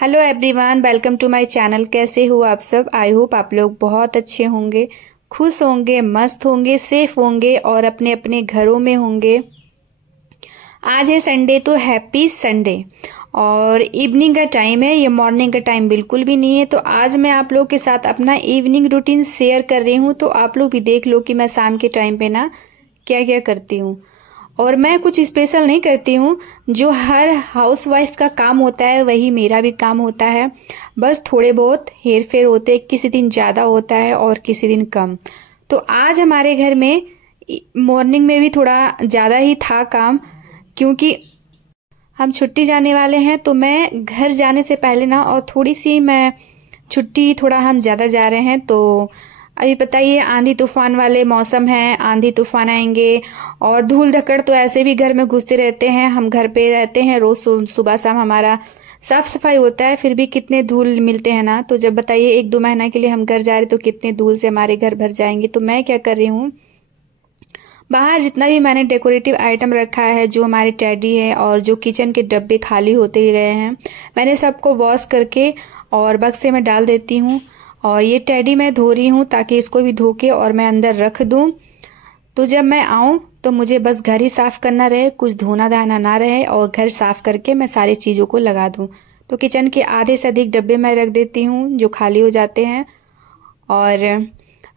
Hello everyone, welcome to my channel. कैसे हो आप सब? आई होप आप लोग बहुत अच्छे होंगे, खुश होंगे, मस्त होंगे, सेफ होंगे और अपने अपने घरों में होंगे। आज है संडे, तो हैप्पी संडे। और इवनिंग का टाइम है, ये मॉर्निंग का टाइम बिल्कुल भी नहीं है। तो आज मैं आप लोग के साथ अपना इवनिंग रूटीन शेयर कर रही हूँ, तो आप लोग भी देख लो कि मैं शाम के टाइम पे ना क्या क्या करती हूँ। और मैं कुछ स्पेशल नहीं करती हूँ, जो हर हाउसवाइफ का काम होता है वही मेरा भी काम होता है। बस थोड़े बहुत हेर फेर होते हैं, किसी दिन ज़्यादा होता है और किसी दिन कम। तो आज हमारे घर में मॉर्निंग में भी थोड़ा ज़्यादा ही था काम, क्योंकि हम छुट्टी जाने वाले हैं। तो मैं घर जाने से पहले ना, और थोड़ी सी मैं छुट्टी थोड़ा हम ज़्यादा जा रहे हैं, तो अभी पता ही है आंधी तूफान वाले मौसम है, आंधी तूफान आएंगे और धूल धक्कड़ तो ऐसे भी घर में घुसते रहते हैं। हम घर पे रहते हैं, रोज सुबह शाम हमारा साफ सफाई होता है, फिर भी कितने धूल मिलते हैं ना। तो जब बताइए 1-2 महीना के लिए हम घर जा रहे तो कितने धूल से हमारे घर भर जाएंगे। तो मैं क्या कर रही हूँ, बाहर जितना भी मैंने डेकोरेटिव आइटम रखा है, जो हमारे टेडी है और जो किचन के डब्बे खाली होते गए हैं, मैंने सबको वॉश करके और बक्से में डाल देती हूँ। और ये टेडी मैं धो रही हूँ ताकि इसको भी धो के और मैं अंदर रख दूँ। तो जब मैं आऊँ तो मुझे बस घर ही साफ करना रहे, कुछ धोना धाना ना रहे, और घर साफ करके मैं सारी चीज़ों को लगा दूँ। तो किचन के आधे से अधिक डब्बे मैं रख देती हूँ जो खाली हो जाते हैं, और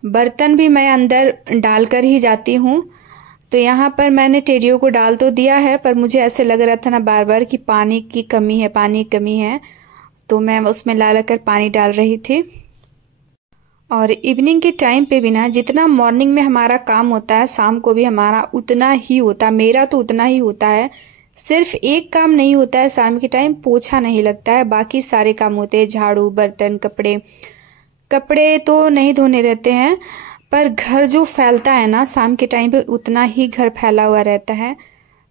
बर्तन भी मैं अंदर डाल कर ही जाती हूँ। तो यहाँ पर मैंने टेडियो को डाल तो दिया है, पर मुझे ऐसे लग रहा था ना बार बार कि पानी की कमी है, पानी की कमी है। तो मैं उसमें ला कर पानी डाल रही थी। और इवनिंग के टाइम पे भी ना, जितना मॉर्निंग में हमारा काम होता है, शाम को भी हमारा उतना ही होता है। मेरा तो उतना ही होता है। सिर्फ एक काम नहीं होता है शाम के टाइम, पोछा नहीं लगता है, बाकी सारे काम होते हैं, झाड़ू, बर्तन, कपड़े। कपड़े तो नहीं धोने रहते हैं, पर घर जो फैलता है ना शाम के टाइम पे, उतना ही घर फैला हुआ रहता है।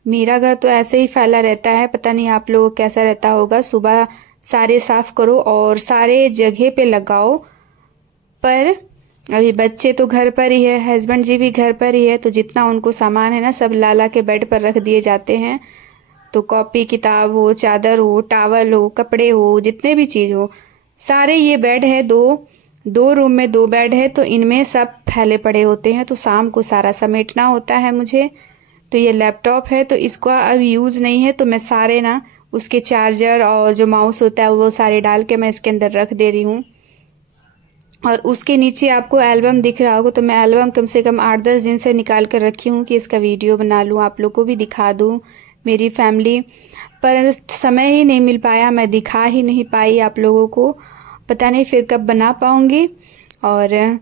मेरा घर तो ऐसे ही फैला रहता है, पता नहीं आप लोगों को कैसा रहता होगा। सुबह सारे साफ करो और सारे जगह पे लगाओ, पर अभी बच्चे तो घर पर ही है, हस्बैंड जी भी घर पर ही है, तो जितना उनको सामान है ना सब लाला के बेड पर रख दिए जाते हैं। तो कॉपी किताब हो, चादर हो, टावल हो, कपड़े हो, जितने भी चीज़ हो, सारे ये बेड है, दो रूम में 2 बेड है, तो इनमें सब फैले पड़े होते हैं। तो शाम को सारा समेटना होता है मुझे। तो ये लैपटॉप है, तो इसका अब यूज़ नहीं है, तो मैं सारे ना उसके चार्जर और जो माउस होता है वो सारे डाल के मैं इसके अंदर रख दे रही हूँ। और उसके नीचे आपको एल्बम दिख रहा होगा, तो मैं एल्बम कम से कम 8-10 दिन से निकाल कर रखी हूँ कि इसका वीडियो बना लूँ, आप लोग को भी दिखा दूँ, मेरी फैमिली। पर समय ही नहीं मिल पाया, मैं दिखा ही नहीं पाई आप लोगों को। पता नहीं फिर कब बना पाऊंगी। और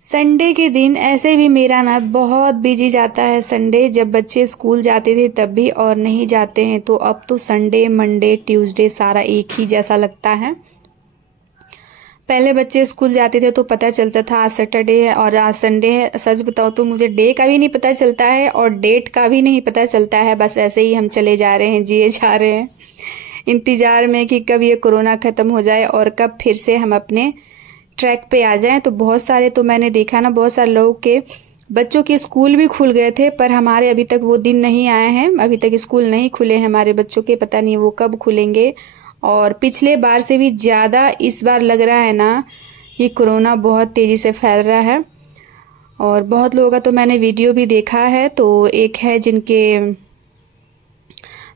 संडे के दिन ऐसे भी मेरा ना बहुत बिजी जाता है। संडे जब बच्चे स्कूल जाते थे तब भी, और नहीं जाते हैं तो अब तो संडे, मंडे, ट्यूसडे सारा एक ही जैसा लगता है। पहले बच्चे स्कूल जाते थे तो पता चलता था आज सैटरडे है और आज संडे है। सच बताओ तो मुझे डे का भी नहीं पता चलता है और डेट का भी नहीं पता चलता है। बस ऐसे ही हम चले जा रहे हैं, जिए जा रहे हैं, इंतजार में कि कब ये कोरोना खत्म हो जाए और कब फिर से हम अपने ट्रैक पे आ जाएं। तो बहुत सारे, तो मैंने देखा ना, बहुत सारे लोगों के बच्चों के स्कूल भी खुल गए थे, पर हमारे अभी तक वो दिन नहीं आए हैं। अभी तक स्कूल नहीं खुले हैं हमारे बच्चों के, पता नहीं वो कब खुलेंगे। और पिछले बार से भी ज़्यादा इस बार लग रहा है ना, ये कोरोना बहुत तेज़ी से फैल रहा है। और बहुत लोगों का तो मैंने वीडियो भी देखा है। तो एक है जिनके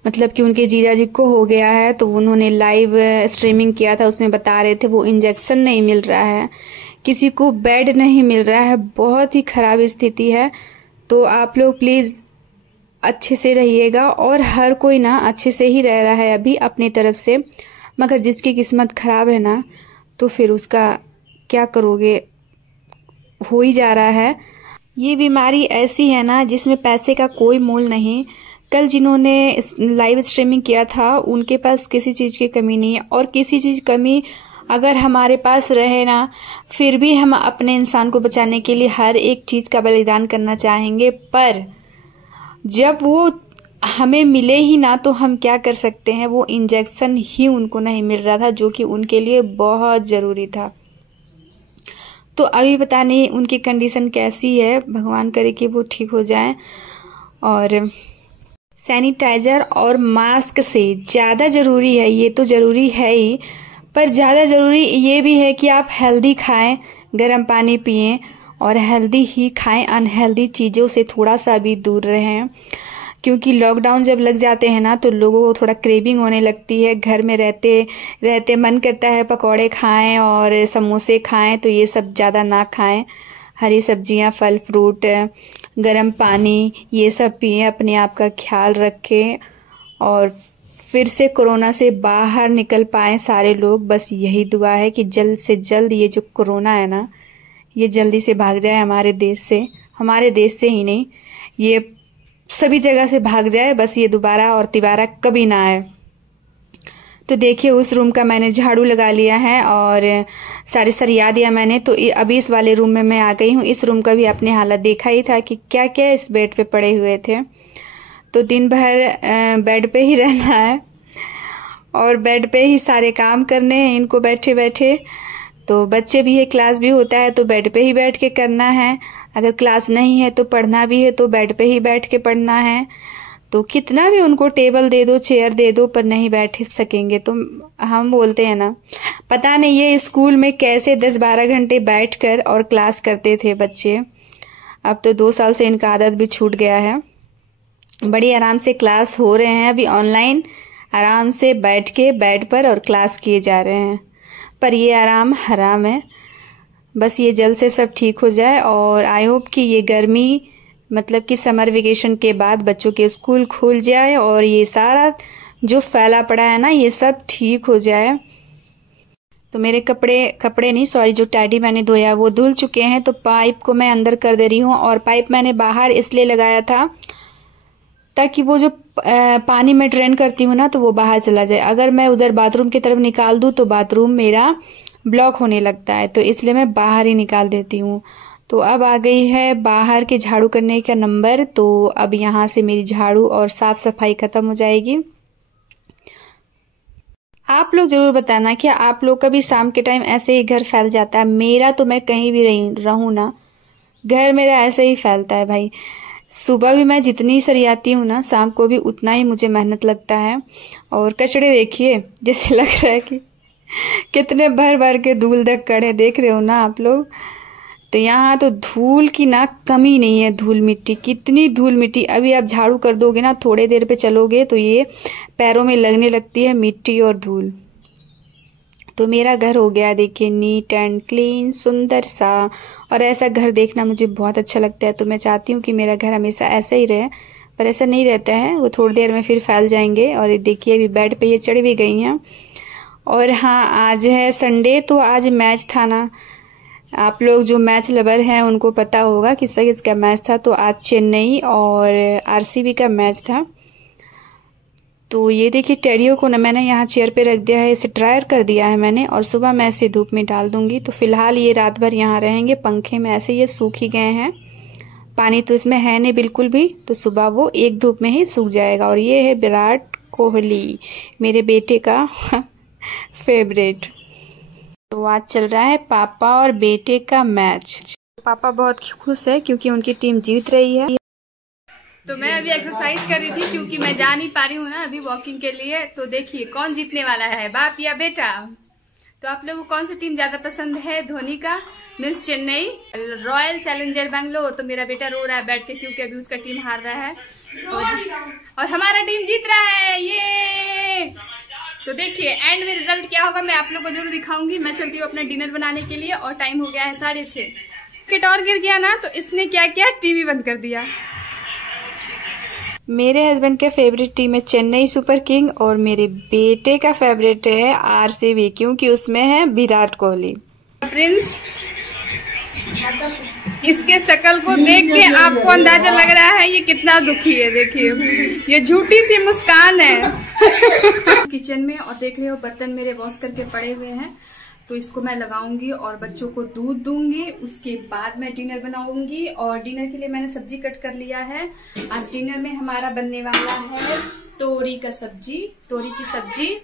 मतलब कि उनके जीजा जी को हो गया है, तो उन्होंने लाइव स्ट्रीमिंग किया था, उसमें बता रहे थे वो इंजेक्शन नहीं मिल रहा है, किसी को बेड नहीं मिल रहा है, बहुत ही ख़राब स्थिति है। तो आप लोग प्लीज़ अच्छे से रहिएगा, और हर कोई ना अच्छे से ही रह रहा है अभी अपनी तरफ से। मगर जिसकी किस्मत ख़राब है ना, तो फिर उसका क्या करोगे, हो ही जा रहा है। ये बीमारी ऐसी है ना जिसमें पैसे का कोई मोल नहीं। कल जिन्होंने लाइव स्ट्रीमिंग किया था उनके पास किसी चीज़ की कमी नहीं है, और किसी चीज़ कमी अगर हमारे पास रहे ना, फिर भी हम अपने इंसान को बचाने के लिए हर एक चीज़ का बलिदान करना चाहेंगे। पर जब वो हमें मिले ही ना, तो हम क्या कर सकते हैं। वो इंजेक्शन ही उनको नहीं मिल रहा था, जो कि उनके लिए बहुत ज़रूरी था। तो अभी पता नहीं उनकी कंडीशन कैसी है, भगवान करे कि वो ठीक हो जाए। और सैनिटाइजर और मास्क से ज़्यादा ज़रूरी है, ये तो ज़रूरी है ही, पर ज़्यादा ज़रूरी ये भी है कि आप हेल्दी खाएं, गर्म पानी पिएं और हेल्दी ही खाएं, अनहेल्दी चीज़ों से थोड़ा सा भी दूर रहें। क्योंकि लॉकडाउन जब लग जाते हैं ना तो लोगों को थोड़ा क्रेविंग होने लगती है, घर में रहते रहते मन करता है पकौड़े खाएं और समोसे खाएं, तो ये सब ज़्यादा ना खाएं। हरी सब्जियां, फल फ्रूट, गर्म पानी, ये सब पिएं, अपने आप का ख्याल रखें और फिर से कोरोना से बाहर निकल पाएं सारे लोग। बस यही दुआ है कि जल्द से जल्द ये जो कोरोना है ना, ये जल्दी से भाग जाए हमारे देश से ही नहीं, ये सभी जगह से भाग जाए, बस ये दोबारा और तिबारा कभी ना आए। तो देखिए उस रूम का मैंने झाड़ू लगा लिया है और सारी सरिया दिया मैंने। तो अभी इस वाले रूम में मैं आ गई हूँ। इस रूम का भी आपने हालत देखा ही था कि क्या क्या इस बेड पे पड़े हुए थे। तो दिन भर बेड पे ही रहना है और बेड पे ही सारे काम करने हैं इनको बैठे बैठे। तो बच्चे भी है, क्लास भी होता है तो बेड पे ही बैठ के करना है, अगर क्लास नहीं है तो पढ़ना भी है तो बेड पे ही बैठ के पढ़ना है। तो कितना भी उनको टेबल दे दो, चेयर दे दो, पर नहीं बैठ सकेंगे। तो हम बोलते हैं ना, पता नहीं ये स्कूल में कैसे 10-12 घंटे बैठकर और क्लास करते थे बच्चे। अब तो 2 साल से इनका आदत भी छूट गया है। बड़ी आराम से क्लास हो रहे हैं अभी ऑनलाइन, आराम से बैठ के बेड पर और क्लास किए जा रहे हैं। पर ये आराम हराम है। बस ये जल्द से सब ठीक हो जाए और आई होप कि ये गर्मी मतलब कि समर वेकेशन के बाद बच्चों के स्कूल खुल जाए और ये सारा जो फैला पड़ा है ना ये सब ठीक हो जाए। तो मेरे कपड़े नहीं सॉरी जो टैडी मैंने धोया वो धुल चुके हैं। तो पाइप को मैं अंदर कर दे रही हूँ और पाइप मैंने बाहर इसलिए लगाया था ताकि वो जो पानी में ड्रेन करती हूँ ना तो वो बाहर चला जाए। अगर मैं उधर बाथरूम की तरफ निकाल दूँ तो बाथरूम मेरा ब्लॉक होने लगता है, तो इसलिए मैं बाहर ही निकाल देती हूँ। तो अब आ गई है बाहर के झाड़ू करने का नंबर। तो अब यहाँ से मेरी झाड़ू और साफ सफाई खत्म हो जाएगी। आप लोग जरूर बताना कि आप लोग का भी शाम के टाइम ऐसे ही घर फैल जाता है। मेरा तो मैं कहीं भी रहूं ना, घर मेरा ऐसे ही फैलता है भाई। सुबह भी मैं जितनी सरियाती हूँ ना, शाम को भी उतना ही मुझे मेहनत लगता है। और कचड़े देखिए, जैसे लग रहा है कि कितने भर भर के धूल धक्कड़ है, देख रहे हो ना आप लोग। तो यहाँ तो धूल की ना कमी नहीं है, धूल मिट्टी, कितनी धूल मिट्टी। अभी आप झाड़ू कर दोगे ना, थोड़े देर पे चलोगे तो ये पैरों में लगने लगती है मिट्टी और धूल। तो मेरा घर हो गया देखिए नीट एंड क्लीन, सुंदर सा। और ऐसा घर देखना मुझे बहुत अच्छा लगता है। तो मैं चाहती हूँ कि मेरा घर हमेशा ऐसा ही रहे, पर ऐसा नहीं रहता है, वो थोड़ी देर में फिर फैल जाएंगे। और देखिए अभी बेड पे ये चढ़ भी गई हैं। और हाँ, आज है संडे, तो आज मैच था ना। आप लोग जो मैच लवर हैं उनको पता होगा किसका मैच था। तो आज चेन्नई और आरसीबी का मैच था। तो ये देखिए टेडियो को ना मैंने यहाँ चेयर पे रख दिया है, इसे ड्रायर कर दिया है मैंने और सुबह मैं इसे धूप में डाल दूंगी। तो फिलहाल ये रात भर यहाँ रहेंगे पंखे में, ऐसे ये सूख ही गए हैं। पानी तो इसमें है नहीं बिल्कुल भी, तो सुबह वो एक धूप में ही सूख जाएगा। और ये है विराट कोहली, मेरे बेटे का फेवरेट। तो आज चल रहा है पापा और बेटे का मैच। पापा बहुत खुश है क्योंकि उनकी टीम जीत रही है। तो मैं अभी एक्सरसाइज कर रही थी क्योंकि मैं जा नहीं पा रही हूँ ना अभी वॉकिंग के लिए। तो देखिए कौन जीतने वाला है, बाप या बेटा। तो आप लोगों को कौन सी टीम ज्यादा पसंद है, धोनी का means Chennai, royal challenger Bangalore. तो मेरा बेटा रो रहा है बैठ के क्योंकि अभी उसका टीम हार रहा है और हमारा टीम जीत रहा है, ये। तो देखिए एंड में रिजल्ट क्या होगा मैं आप लोग को जरूर दिखाऊंगी। मैं चलती हूँ अपना डिनर बनाने के लिए और टाइम हो गया है 6:30। विकेट और गिर गया ना तो इसने क्या किया, टीवी बंद कर दिया। मेरे हस्बैंड का फेवरेट टीम है चेन्नई सुपर किंग और मेरे बेटे का फेवरेट है आरसीबी क्योंकि उसमें है विराट कोहली। प्रिंस, इसके शक्ल को देख के आपको अंदाजा लग रहा है ये कितना दुखी है। देखिए ये झूठी सी मुस्कान है। किचन में और देख रहे हो बर्तन मेरे वॉश करके पड़े हुए हैं। तो इसको मैं लगाऊंगी और बच्चों को दूध दूंगी, उसके बाद मैं डिनर बनाऊंगी। और डिनर के लिए मैंने सब्जी कट कर लिया है। आज डिनर में हमारा बनने वाला है तोरी की सब्जी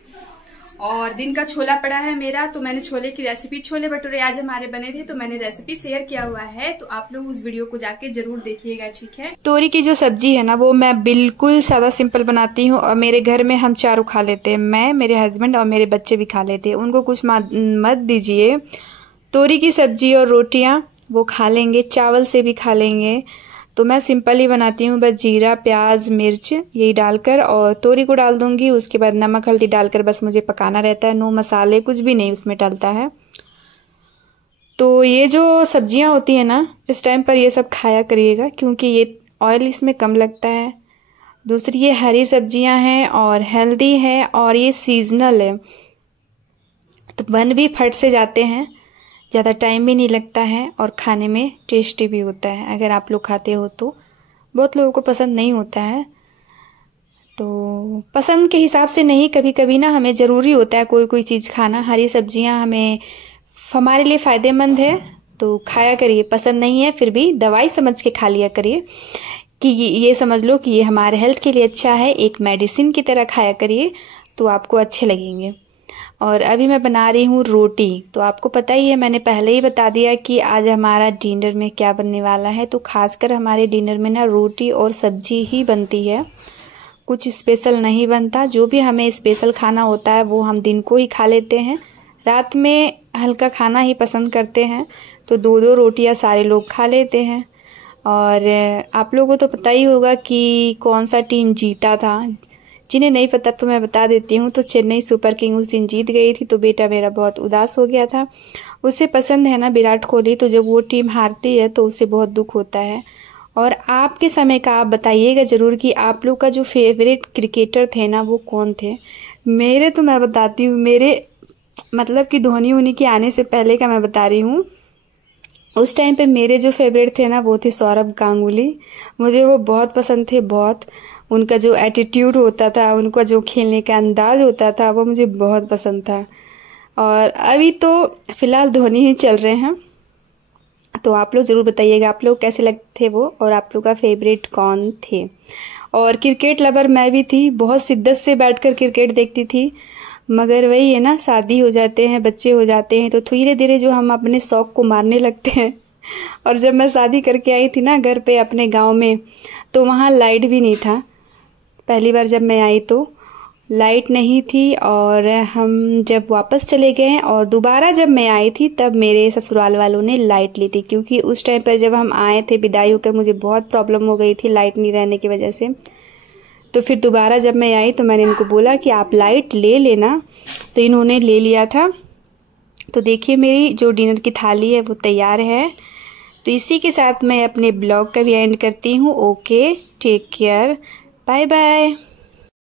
और दिन का छोला पड़ा है मेरा, तो मैंने छोले की रेसिपी, छोले भटूरे आज हमारे बने थे तो मैंने रेसिपी शेयर किया हुआ है, तो आप लोग उस वीडियो को जाके जरूर देखिएगा, ठीक है। तोरी की जो सब्जी है ना वो मैं बिल्कुल सादा सिंपल बनाती हूँ और मेरे घर में हम चारों खा लेते हैं, मैं, मेरे हस्बैंड और मेरे बच्चे भी खा लेते हैं, उनको कुछ मत दीजिए। तोरी की सब्जी और रोटियाँ वो खा लेंगे, चावल से भी खा लेंगे। तो मैं सिंपल ही बनाती हूँ, बस जीरा प्याज मिर्च यही डालकर और तोरी को डाल दूंगी, उसके बाद नमक हल्दी डालकर बस मुझे पकाना रहता है, नो मसाले कुछ भी नहीं उसमें डलता है। तो ये जो सब्जियां होती है ना इस टाइम पर ये सब खाया करिएगा क्योंकि ये ऑयल इसमें कम लगता है। दूसरी ये हरी सब्जियां हैं और हेल्दी है और ये सीजनल है, तो बन भी फट से जाते हैं, ज़्यादा टाइम भी नहीं लगता है और खाने में टेस्टी भी होता है। अगर आप लोग खाते हो तो, बहुत लोगों को पसंद नहीं होता है, तो पसंद के हिसाब से नहीं, कभी कभी ना हमें ज़रूरी होता है कोई कोई चीज़ खाना। हरी सब्जियां हमारे लिए फ़ायदेमंद है तो खाया करिए, पसंद नहीं है फिर भी दवाई समझ के खा लिया करिए कि ये समझ लो कि ये हमारे हेल्थ के लिए अच्छा है, एक मेडिसिन की तरह खाया करिए तो आपको अच्छे लगेंगे। और अभी मैं बना रही हूँ रोटी, तो आपको पता ही है, मैंने पहले ही बता दिया कि आज हमारा डिनर में क्या बनने वाला है। तो खासकर हमारे डिनर में ना रोटी और सब्जी ही बनती है, कुछ स्पेशल नहीं बनता। जो भी हमें स्पेशल खाना होता है वो हम दिन को ही खा लेते हैं, रात में हल्का खाना ही पसंद करते हैं, तो 2-2 रोटियां सारे लोग खा लेते हैं। और आप लोगों को तो पता ही होगा कि कौन सा टीम जीता था, जिन्हें नहीं पता तो मैं बता देती हूँ। तो चेन्नई सुपर किंग उस दिन जीत गई थी, तो बेटा मेरा बहुत उदास हो गया था। उसे पसंद है ना विराट कोहली, तो जब वो टीम हारती है तो उसे बहुत दुख होता है। और आपके समय का आप बताइएगा ज़रूर कि आप लोग का जो फेवरेट क्रिकेटर थे ना वो कौन थे। मेरे तो मैं बताती हूँ, मेरे मतलब कि धोनी उन्हीं के आने से पहले का मैं बता रही हूँ। उस टाइम पे मेरे जो फेवरेट थे ना वो थे सौरभ गांगुली, मुझे वो बहुत पसंद थे, बहुत। उनका जो एटीट्यूड होता था, उनका जो खेलने का अंदाज होता था वो मुझे बहुत पसंद था। और अभी तो फिलहाल धोनी ही चल रहे हैं। तो आप लोग ज़रूर बताइएगा आप लोग कैसे लगते थे वो और आप लोग का फेवरेट कौन थे। और क्रिकेट लवर मैं भी थी, बहुत शिद्दत से बैठकर क्रिकेट देखती थी, मगर वही है ना, शादी हो जाते हैं, बच्चे हो जाते हैं, तो धीरे धीरे जो हम अपने शौक को मारने लगते हैं। और जब मैं शादी करके आई थी ना घर पे अपने गांव में, तो वहाँ लाइट भी नहीं था। पहली बार जब मैं आई तो लाइट नहीं थी, और हम जब वापस चले गए और दोबारा जब मैं आई थी तब मेरे ससुराल वालों ने लाइट ली थी, क्योंकि उस टाइम पर जब हम आए थे विदाई होकर मुझे बहुत प्रॉब्लम हो गई थी लाइट नहीं रहने की वजह से। तो फिर दोबारा जब मैं आई तो मैंने इनको बोला कि आप लाइट ले लेना, तो इन्होंने ले लिया था। तो देखिए मेरी जो डिनर की थाली है वो तैयार है। तो इसी के साथ मैं अपने ब्लॉग का भी एंड करती हूँ। Okay, take care, bye bye.